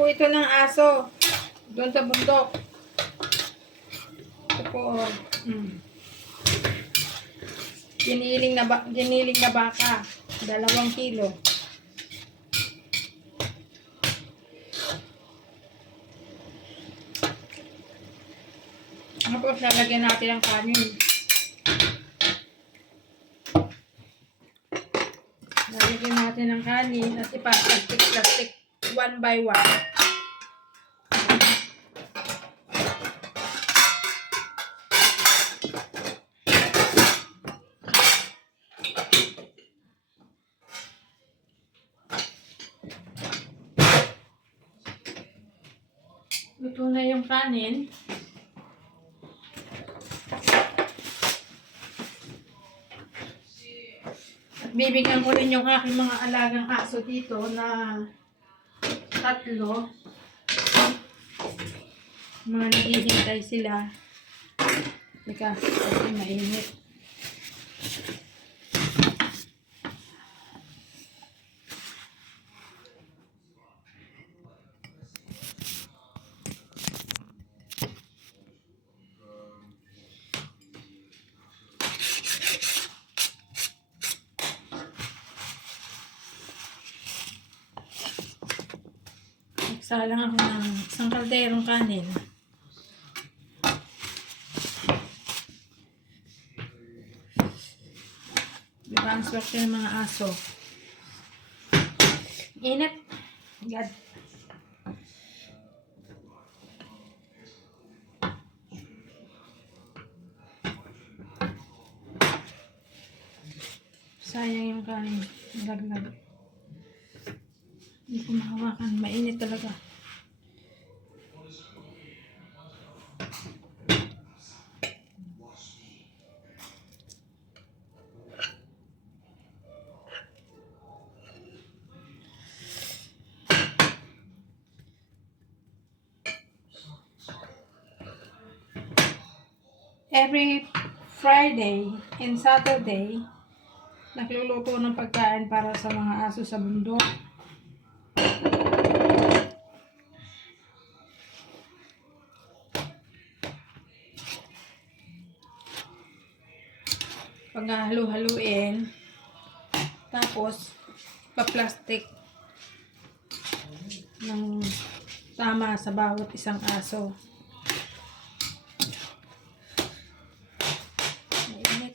po ito ng aso. Doon sa bundok. Ito po. Giniling na baka. 2 kilo. Tapos lalagyan natin ang kanin. Lalagyan natin ang kanin at ipaplastik 1 by 1. Luto na yung kanin. At bibigyan ko rin yung aking mga alagang aso dito na 3. Mga naghihintay sila. Teka, kasi mainit. Nagsalang ako ng isang kalderong kanin. Diba ang swerte ng mga aso? Init. God. Sayang yung kanin. Naglag. Hindi ko mahawakan. Mainit talaga. Every Friday and Saturday, nagluluto ng pagkain para sa mga aso sa bundok. Pag-halo-haluin, tapos pa-plastic ng tama sa bawat isang aso.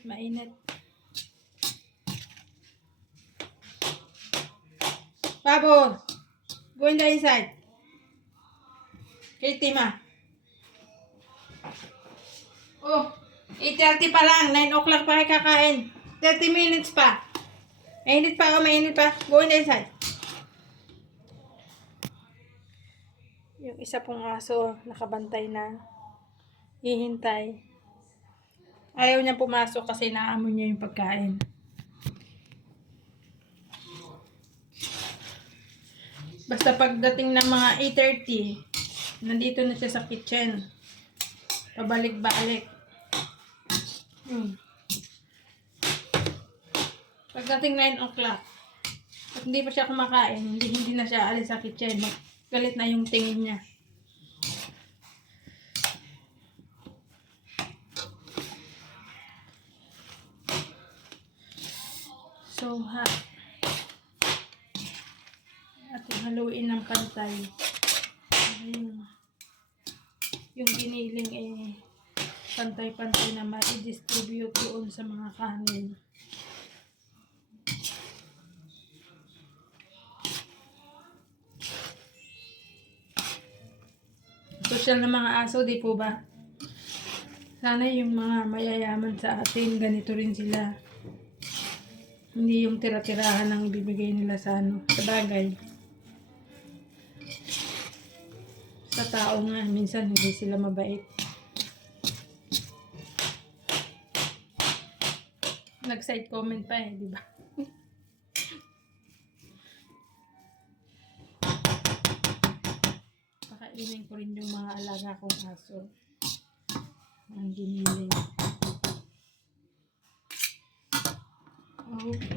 Mainit. Pabo, go in the inside. Katie, ma. Oh, 8:30 pa lang. 9 o'clock pa kayo kakain. 30 minutes pa. Mainit pa, mainit pa. Go in the inside. Yung isa pong aso, nakabantay na. Hihintay. Ayaw niya pumasok kasi naamon niya yung pagkain. Basta pagdating ng mga 8:30, nandito na siya sa kitchen. Pabalik-balik. Pagdating 9 o'clock, at hindi pa siya kumakain, hindi na siya alis sa kitchen. Galit na yung tingin niya. So hot. At haluin ng pantay. Yung giniling pantay-pantay na ma-distribute doon sa mga kanin. Social na mga aso, di po ba? Sana yung mga mayayaman sa atin, ganito rin sila. Hindi yung tira-tirahan ang ibibigay nila sa sa bagay. Sa tao nga, minsan hindi sila mabait. Nag-side comment pa di ba? Pakainin ko rin yung mga alaga kong aso. Ang giniling. Okay.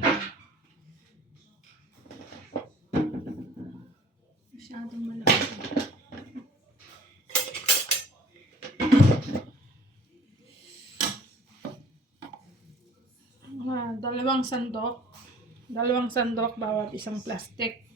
Masyadong malaki. Dalawang sandok. Dalawang sandok bawat isang plastic.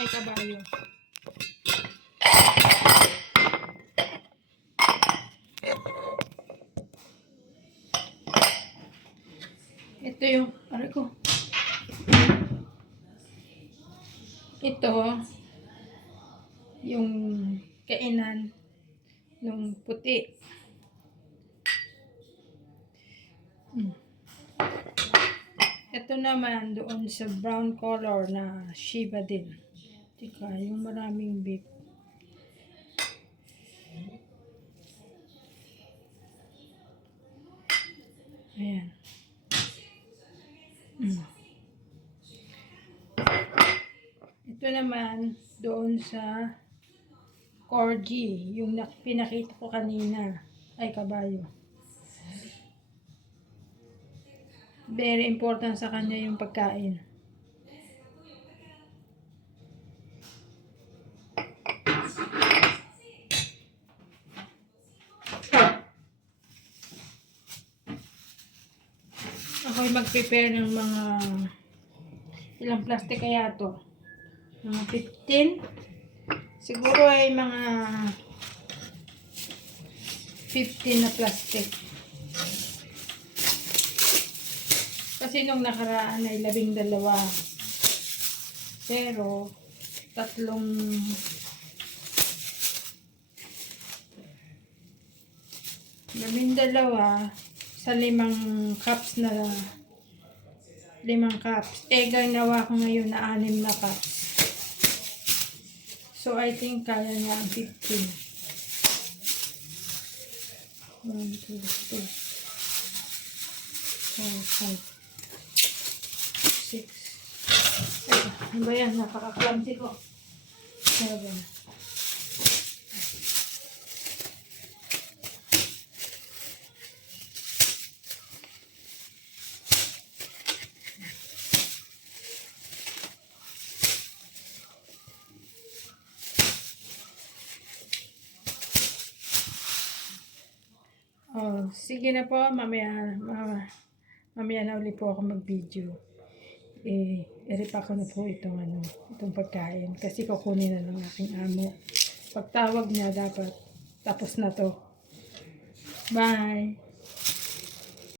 Ay, kabayo. Ito yung, aray ko. Ito, yung kainan nung puti. Ito naman doon sa brown color na Shiba din. Tika, yung maraming beef. Ayan. Ito naman doon sa corgi, yung pinakita ko kanina. Ay, kabayo. Very important sa kanya yung pagkain. Ako'y mag-prepare ng mga ilang plastic kaya to. Mga 15. Siguro ay mga 15 na plastic. Kasi nung nakaraan ay 12. Pero, 3 sa 5 cups na 5 cups. Ganawa ko ngayon na 6 na cups. So, I think kaya niya ang 15. 1, 2, 3, 4, 5, 6. Ano ba yan? Napaka-clumsy ko. 7. Oh, sige na po, mamaya na ulit po ako mag-video. I-repack ko na po itong pagkain kasi kukunin na ng aking amo. Pagtawag niya dapat tapos na to. Bye!